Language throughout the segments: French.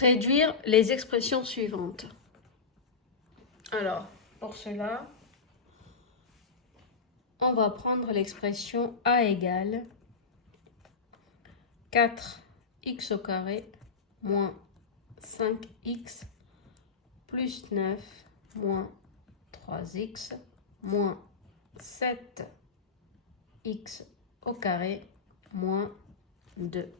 réduire les expressions suivantes. Alors, pour cela, on va prendre l'expression a égale 4x au carré moins 5x plus 9 moins 3x moins 7x au carré moins 2.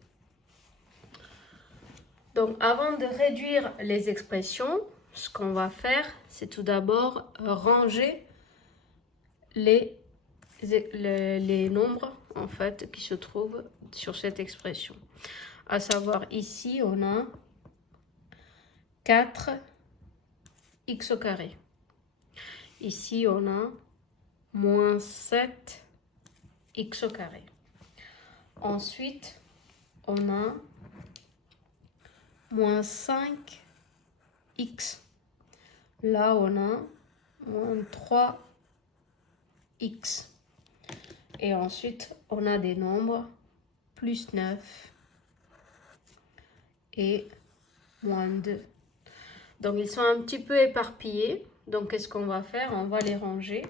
Donc, avant de réduire les expressions, ce qu'on va faire, c'est tout d'abord ranger les nombres en fait qui se trouvent sur cette expression. À savoir, ici, on a 4x au carré. Ici, on a moins 7x au carré. Ensuite, on a moins 5x. Là, on a moins 3x. Et ensuite, on a des nombres plus 9 et moins 2. Donc, ils sont un petit peu éparpillés. Donc, qu'est-ce qu'on va faire? On va les ranger.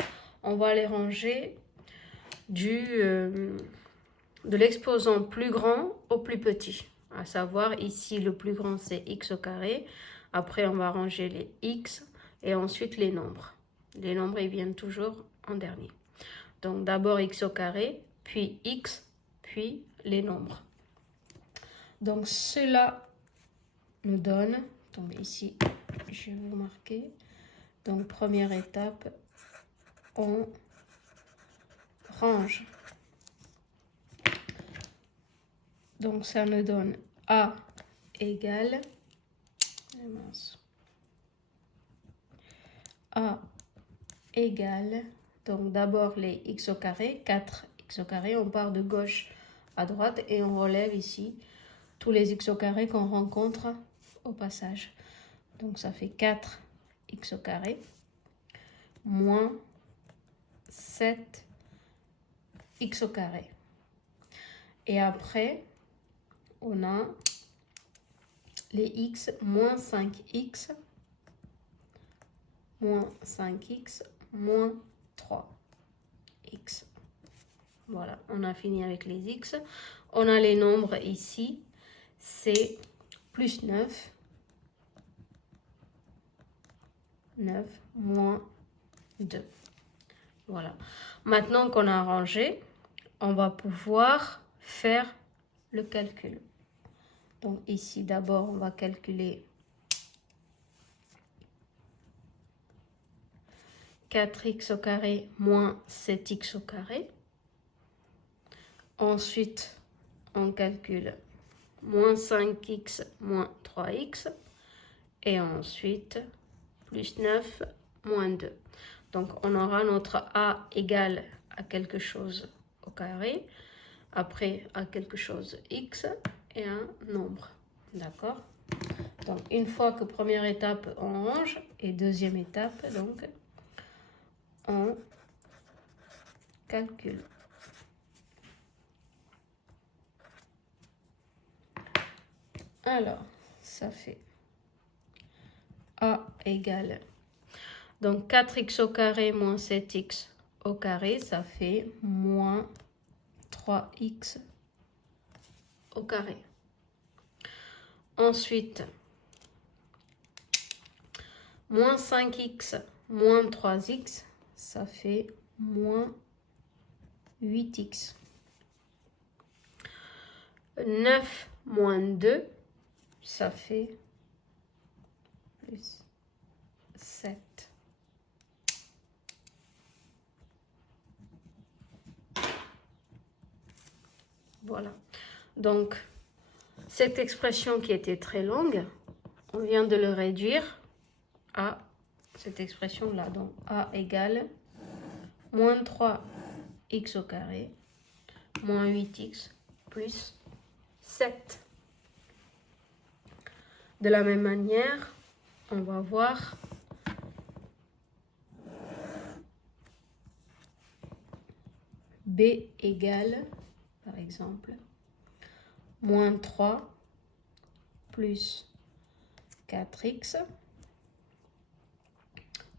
On va les ranger de l'exposant plus grand au plus petit. À savoir, ici, le plus grand, c'est x au carré. Après, on va ranger les x et ensuite les nombres. Les nombres, ils viennent toujours en dernier. Donc, d'abord x au carré, puis x, puis les nombres. Donc, cela nous donne, donc ici, je vais vous marquer. Donc, première étape, on range. Donc, ça nous donne a égale a égale, donc d'abord les x au carré, 4x au carré, on part de gauche à droite et on relève ici tous les x au carré qu'on rencontre au passage. Donc ça fait 4x au carré moins 7x au carré. Et après, on a les x moins 5x moins 5x moins 3x. Voilà, on a fini avec les x. On a les nombres ici, c'est plus 9, 9 moins 2. Voilà. Maintenant qu'on a rangé, on va pouvoir faire le calcul. Donc ici, d'abord, on va calculer 4x au carré moins 7x au carré. Ensuite, on calcule moins 5x moins 3x. Et ensuite, plus 9 moins 2. Donc, on aura notre a égale à quelque chose au carré. Après, à quelque chose x et un nombre. D'accord? Donc, une fois que première étape, on range. Et deuxième étape, donc, on calcule. Alors, ça fait a égale. Donc, 4x au carré moins 7x au carré, ça fait moins 3x au carré. Ensuite, moins 5x moins 3x, ça fait moins 8x. 9 moins 2, ça fait plus 7. Voilà. Donc, cette expression qui était très longue, on vient de le réduire à cette expression-là. Donc, a égale moins 3x au carré moins 8x plus 7. De la même manière, on va voir b égale, par exemple, moins 3 plus 4x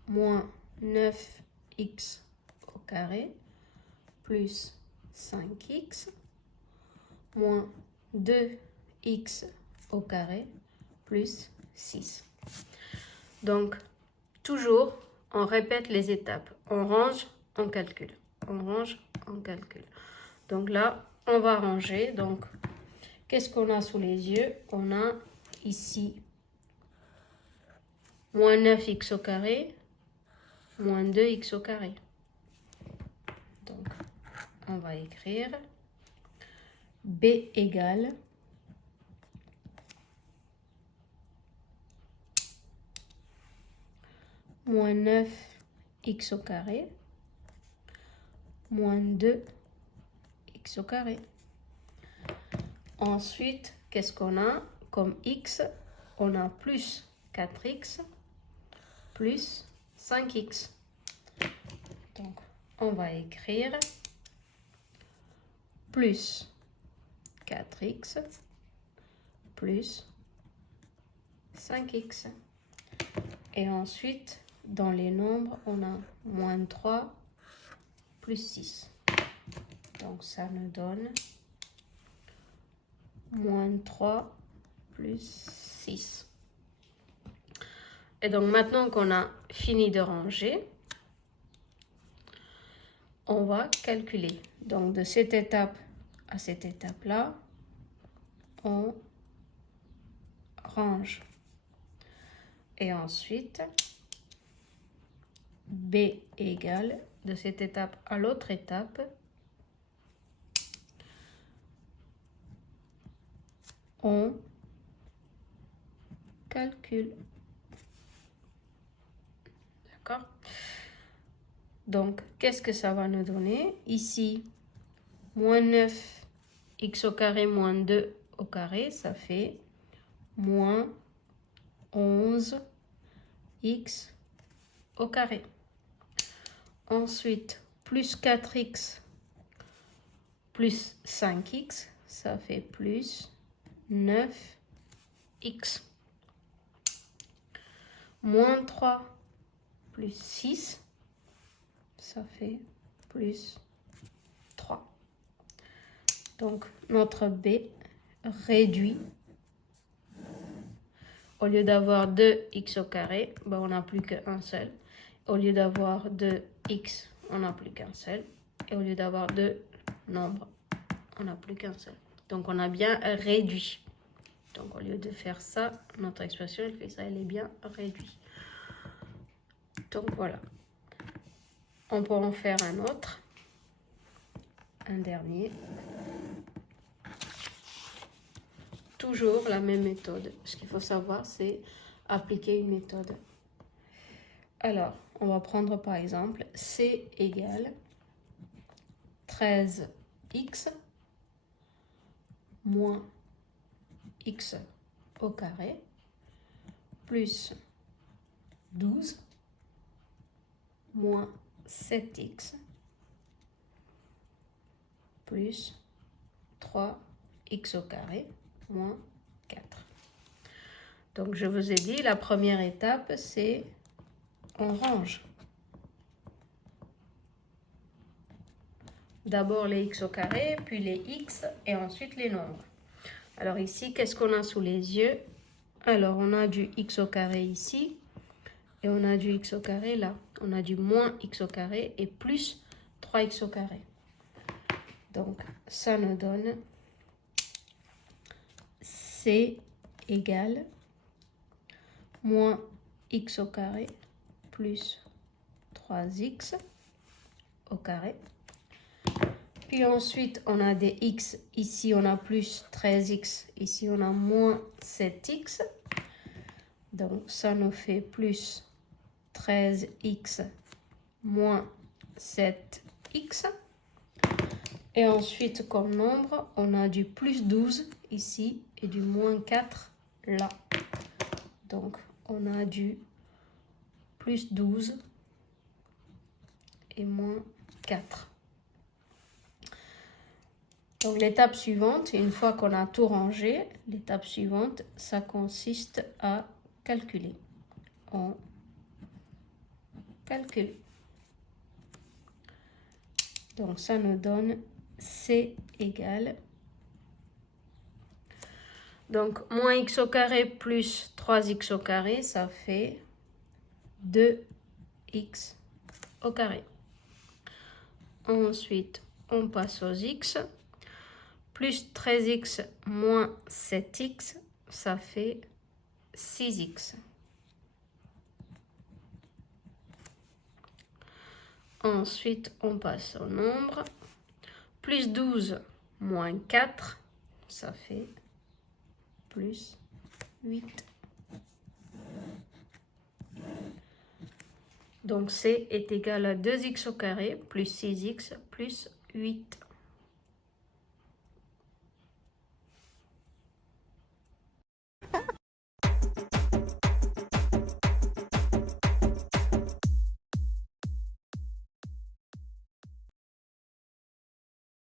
moins 9x au carré plus 5x moins 2x au carré plus 6. Donc, toujours, on répète les étapes. On range, on calcule. On range, on calcule. Donc là, on va ranger. Donc, qu'est-ce qu'on a sous les yeux? On a ici moins 9x au carré, moins 2x au carré. Donc, on va écrire B égale moins 9x au carré, moins 2x au carré. Ensuite, qu'est-ce qu'on a comme x? On a plus 4x plus 5x. Donc, on va écrire plus 4x plus 5x. Et ensuite, dans les nombres, on a moins 3 plus 6. Donc, ça nous donne moins 3 plus 6. Et donc, maintenant qu'on a fini de ranger, on va calculer. Donc, de cette étape à cette étape-là, on range. Et ensuite, B égale, de cette étape à l'autre étape, on calcule. D'accord? Donc, qu'est-ce que ça va nous donner? Ici, moins 9x au carré moins 2 au carré, ça fait moins 11x au carré. Ensuite, plus 4x plus 5x, ça fait plus 9x. Moins 3 plus 6, ça fait plus 3. Donc, notre B réduit. Au lieu d'avoir 2x au carré, ben on n'a plus qu'un seul. Au lieu d'avoir 2x, on n'a plus qu'un seul. Et au lieu d'avoir deux nombres, on n'a plus qu'un seul. Donc, on a bien réduit. Donc, au lieu de faire ça, notre expression, elle fait ça, elle est bien réduite. Donc, voilà. On peut en faire un autre. Un dernier. Toujours la même méthode. Ce qu'il faut savoir, c'est appliquer une méthode. Alors, on va prendre par exemple C égale 13x moins x au carré plus 12 moins 7x plus 3x au carré moins 4. Donc, je vous ai dit, la première étape, c'est on range. D'abord les x au carré, puis les x et ensuite les nombres. Alors ici, qu'est-ce qu'on a sous les yeux? Alors, on a du x au carré ici et on a du x au carré là. On a du moins x au carré et plus 3x au carré. Donc, ça nous donne C égale moins x au carré plus 3x au carré. Puis ensuite, on a des x. Ici, on a plus 13x. Ici, on a moins 7x. Donc, ça nous fait plus 13x moins 7x. Et ensuite, comme nombre, on a du plus 12 ici et du moins 4 là. Donc, on a du plus 12 et moins 4. Donc, l'étape suivante, une fois qu'on a tout rangé, l'étape suivante, ça consiste à calculer. On calcule. Donc ça nous donne C égale. Donc moins x au carré plus 3x au carré, ça fait 2x au carré. Ensuite, on passe aux x. Plus 13x moins 7x, ça fait 6x. Ensuite, on passe au nombre. Plus 12 moins 4, ça fait plus 8. Donc C est égal à 2x au carré plus 6x plus 8.